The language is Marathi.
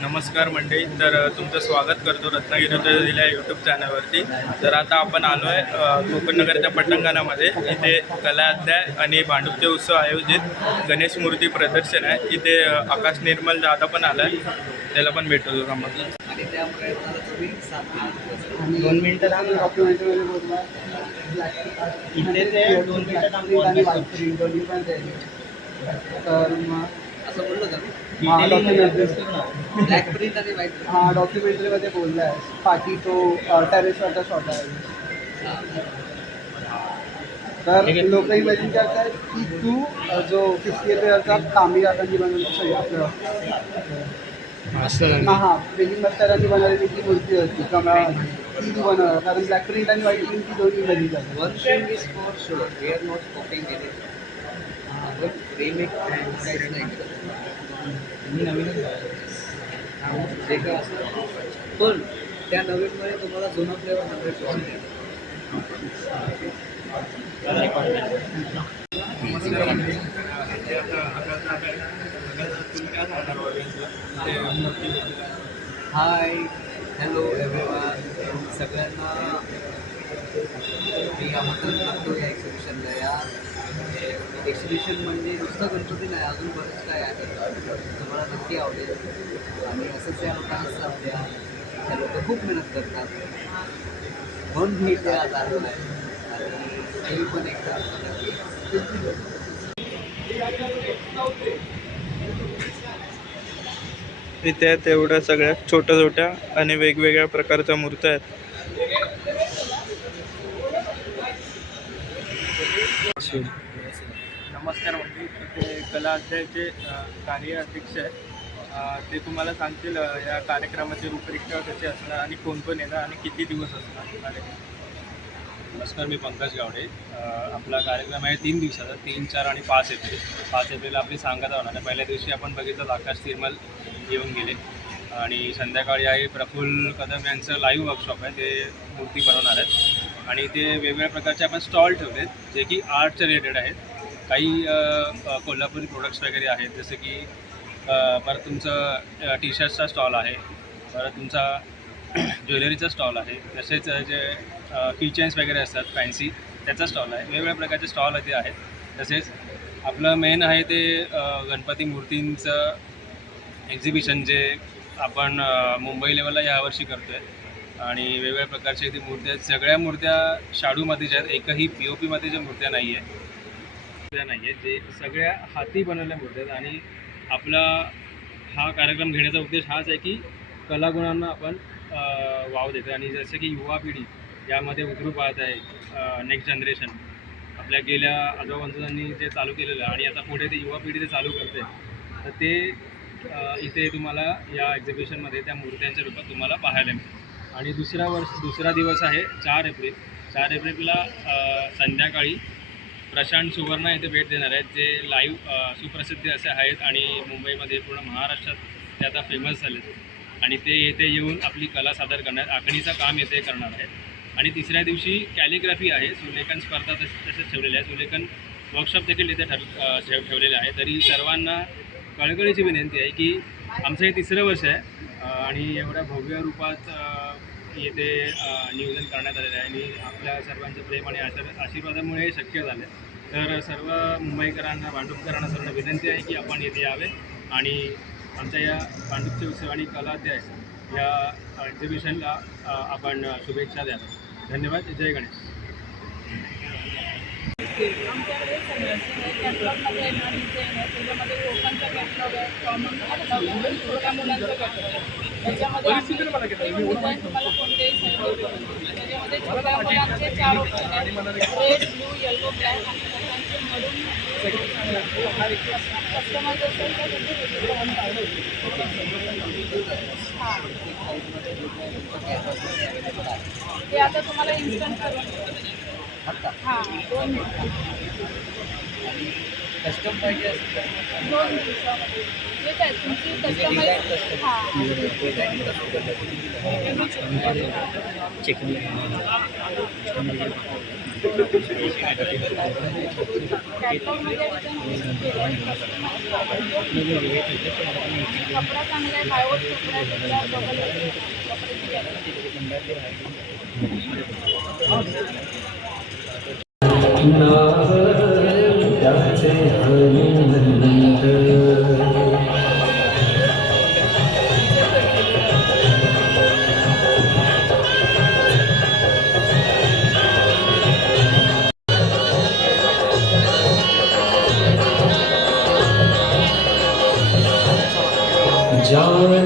नमस्कार मंडळी. तर तुमचं स्वागत करतो रत्नागिरीच्या यूट्यूब चॅनलवरती. तर आता आपण आलो आहे कोकणनगरच्या पटांगणामध्ये. इथे कला अध्याय आणि भांडुपचे उत्सव आयोजित गणेश मूर्ती प्रदर्शन आहे. इथे आकाश निर्मल दादा पण आला आहे, त्याला पण भेटतो कामात. आणि त्यामुळे 2 मिनिटं डॉक्युमेंटरीमध्ये बोलला इथे ते 2 मिनिटं दोन्ही पण तर मग असं बोललो का ब्लॅक प्रिंट आणि व्हाईट प्रिंट. हां डॉक्युमेंटरीमध्ये बोलला आहे पाठी तो टेरेसवरचा शॉट आहे. तर लोकही इमॅजिन करतात की तू जो 50th इयरचा तांबी काकांनी बनवली आपलं हां बेगिंग मस्तारांनी बनवलेली ती मूर्ती होती कमळाची, ती तू बनवलं कारण ब्लॅक प्रिंट आणि व्हाईट प्रिंट ती दोन्ही इमॅजिन करतात. One thing is for sure, we are not copying anything. आपण रिमेक काहीच नाही केलं. जे काय असतं पण त्या नवीनमध्ये तुम्हाला जुना फ्लेवर नवीन हाय हॅलो एव्हरीवन. सगळ्यांना मी आमंत्रण करतो या एक्झिबिशनला. या एक्झिबिशन म्हणजे नुसतं गणपती नाही, अजून बरंच काय आहे. तुम्हाला नक्की आवडेल आणि असंच या लोकांना साथ द्या. त्या लोक खूप मेहनत करतात म्हणून मी इथे आज आलो आहे. आणि पण एकदा इथे तेवढ्या सगळ्या छोट्या छोट्या आणि वेगवेगळ्या प्रकारच्या मूर्त्या आहेत. नमस्कार मंडळी. इथे कला अध्यायाचे कार्य अध्यक्ष आहेत. ते तुम्हाला सांगतील या कार्यक्रमाची रूपरेषा कशी असणार आणि कोण कोण येणार आणि किती दिवस असणार. नमस्कार, मी पंकज गावडे. आपला कार्यक्रम आहे 3 दिवसाचा, 3, 4 आणि 5 एप्रिल. 5 एप्रिलला आपली सांगता होणार आहे. पहिल्या दिवशी आपण बघितलं आकाश निर्मल येऊन गेले आणि संध्याकाळी आहे प्रफुल्ल कदम यांचं लाईव्ह वर्कशॉप आहे. ते मूर्ती बनवणार आहेत आणि ते वेगवेगळ्या प्रकारचे आपण स्टॉल ठेवले आहेत जे की आर्टच्या रिलेटेड आहेत. काही कोल्हापुरी प्रोडक्ट्स वगैरे आहेत, जसं की परत तुमचं टी शर्टचा स्टॉल आहे, परत तुमचा ज्वेलरीचा स्टॉल आहे, तसेच जे किचन्स वगैरे असतात फॅन्सी त्याचा स्टॉल आहे. वेगवेगळ्या प्रकारचे स्टॉल इथे आहेत. तसेच आपलं मेन आहे ते गणपती मूर्तींचं एक्झिबिशन जे आपण मुंबई लेवलला यावर्षी करतो आहे आणि वेगवेगळ्या प्रकारच्या इथे मूर्त्या आहेत. सगळ्या मूर्त्या शाडूमध्येच आहेत. एकही POPमध्ये ज्या मूर्त्या नाही आहेत, जे सगळ्या हाती बनवलेल्या मूर्त्या आहेत. आणि आपला हा कार्यक्रम घेण्याचा उद्देश हाच आहे की कलागुणांना आपण वाव देतो आणि जसं की युवा पिढी यामध्ये उतरू पाहत आहे. नेक्स्ट जनरेशन आपल्या गेल्या आजोबांनी जे चालू केलेलं आहे आणि आता पुढे ते युवा पिढी ते चालू करते, तर ते इथे तुम्हाला या एक्झिबिशनमध्ये त्या मूर्त्यांच्या रूपात तुम्हाला पाहायला मिळेल. आणि दुसरा दिवस आहे 4 एप्रिल. 4 एप्रिलला संध्याकाळी प्रशांत सुवर्ण येथे भेट देणार आहेत, जे लाईव्ह सुप्रसिद्ध असे आहेत आणि मुंबईमध्ये पूर्ण महाराष्ट्रात ते आता फेमस झाले आणि ते येथे येऊन आपली कला सादर करणार, आखणीचं काम येथे करणार आहेत. आणि तिसऱ्या दिवशी कॅलिग्राफी आहे, सुलेखन स्पर्धा तसेच ठेवलेल्या आहे. सुलेखन वर्कशॉप देखील इथे ठेवलेले आहे. तरी सर्वांना कळकळीची विनंती आहे की आमचं हे 3रं वर्ष आहे आणि एवढ्या भव्य रूपात येथे नियोजन करण्यात आलेलं आहे आणि आपल्या सर्वांचं प्रेम आणि आशीर्वादामुळे हे शक्य झालं. तर सर्व मुंबईकरांना, भांडुपकरांना सर्वांना विनंती आहे की आपण येथे यावे आणि आमच्या या भांडुपचे उत्सव आणि कला अध्याय या एक्झिबिशनला आपण शुभेच्छा द्याव्या. धन्यवाद. जय गणेश. आमच्याकडे कॅटलॉगमध्ये येणार त्याच्यामध्ये कोकणचा कॅटलॉग आहे, कॉमन कॅटलॉग आहे, छोट्या मुलांचं कॅटलॉग आहे. त्याच्यामध्ये डिझाईन तुम्हाला कोणतेही सांगितले. त्याच्यामध्ये छोट्या मुलांचे 4 ऑप्शन आहेत, रेड, ब्लू, येलो, ब्लॅक आणि मुलांचे मरून कस्टमाइज असेल तर हां ते आता तुम्हाला इन्स्टंट करून हां 2 मिनिट. कस्टम पाहिजे असेल तर 2 दिवसामध्ये जे काय तुमची कस्टमाइज हां कॅटलॉगमध्ये कपडा चांगला आहे बायवट कपडा आहे त्याच्या डबल कपड्याची गॅरंटी जान